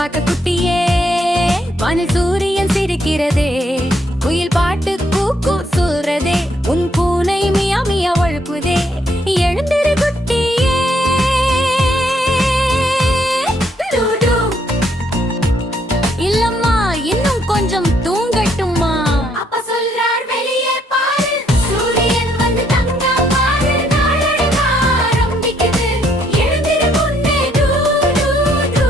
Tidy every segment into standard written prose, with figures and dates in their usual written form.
பார்க்க குட்டியே வானில் சூரியன் சிரிக்கிறதே குயில் பாட்டு கூக்கு சொல்றதே உன் பூனை மியா மியா வழுப்புதே எழுந்திரு குட்டியே இல்லம்மா இன்னும் கொஞ்சம் தூங்கட்டுமா அப்பா சொல்றார் வெளியே பாரு சூரியன் வந்து தங்க பாரு நாளடைக்க ஆரம்பிக்குது எழுந்திரு முன்னே two two two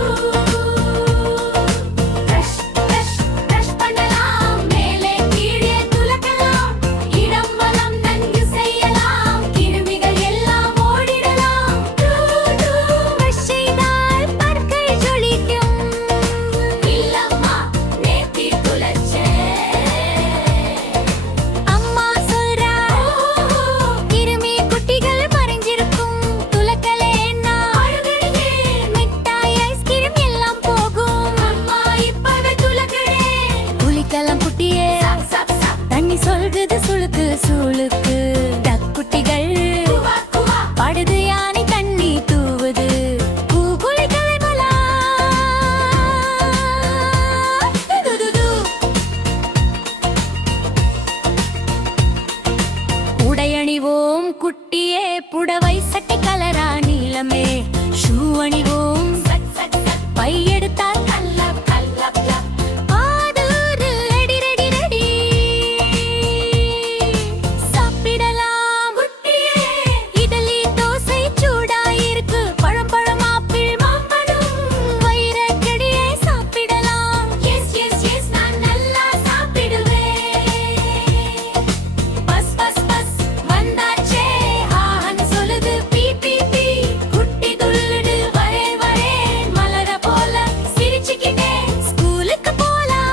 brush brush brush பண்ணலாம் மேலே கீழே துலக்கலாம் இடம் வலம் நன்கு செய்யலாம் கிருமிகள் எல்லாம் ஓடிடலாம் டூ டூ பிரஷ் செய்தால் பற்கள் ஜொலிக்கும் இல்லம்மா நேத்தி துலச்சே அம்மா சொல்றா கிருமி குட்டிகள் மறைஞ்சிருக்கும் துலக்கலேன்னா அழுகழுகே மிட்டாய் ஐஸ்கிரீம் எல்லாம் போகும் அம்மா இப்பவே துலக்கலே குளிக்கலாம் குட்டியே தண்ணி சொல்குது சுளுக்கு சுளுக்கு டக்குட்டிகள் படுது யானை தண்ணி தூவுது குளிக்கலை பலா உடையணிவோம் குட்டியே புடவை சட்டை கலரா நீளமே ஷூ அணிவோம் பை எடுத்தால் கல்லப் கல்லப் ஆதூரு ரெடி ரெடி ரெடி சாப்பிடலாம் குட்டியே இட்லி தோசை சூடாயிருக்கு பழம் பழம் ஆப்பிள் மாம்பழம் வைரக்கடியை சாப்பிடலாம் எஸ் எஸ் எஸ் நான் நல்லா சாப்பிடுவேன் பஸ் பஸ் பஸ் வந்தாச்சே ஆஹன் சொல்லுது பீ பீ பீ குட்டி துள்ளுடு வரே வரே மலர போல சிரிச்சுக்கிட்டே ஸ்கூலுக்கு போலாம்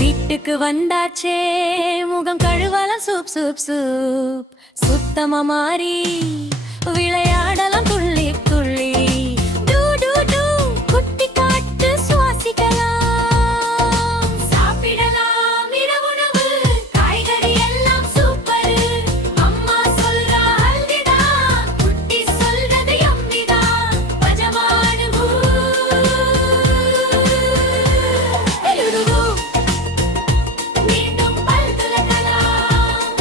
வீட்டுக்கு வந்தாச்சே முகம் கழுவலாம் சூப் சூப் சூப் சுத்தமா மாறி விளையாடலாம் துள்ளி துள்ளி டூ டூ டூ குட்டி காட்டு சுவாசிக்கலாம் சாப்பிடலாம் இரவுணவு காய்கறி எல்லாம் சூப்பர் அம்மா சொல்றா ஹல்திதான் குட்டி சொல்றது யம்மிதான் பஜமானு மீண்டும் பல் துலக்கலாம்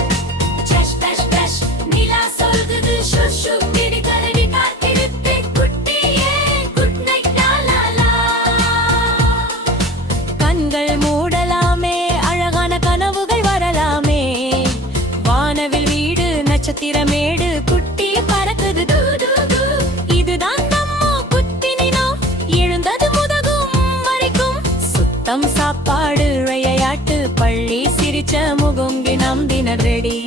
பிரஷ் பிரஷ் பிரஷ் நிலா சொல்குது ஷு ஷு கிடி கரடி காத்திருப்பே குட்டியே குட் நைட் லாலா கண்கள் மூடலாமே அழகான கனவுகள் வரலாமே வானவில் வீடு நட்சத்திரமேடு குட்டி பறக்குது தூ தூ தூ இதுதான் நம்ம குத்தினினோ எழுந்தது முதுகும் வரைக்கும் சுத்தம் சாப்பாடு விளையாட்டு பள்ளி சிரிச்ச முகம் தினம் தின ரெடி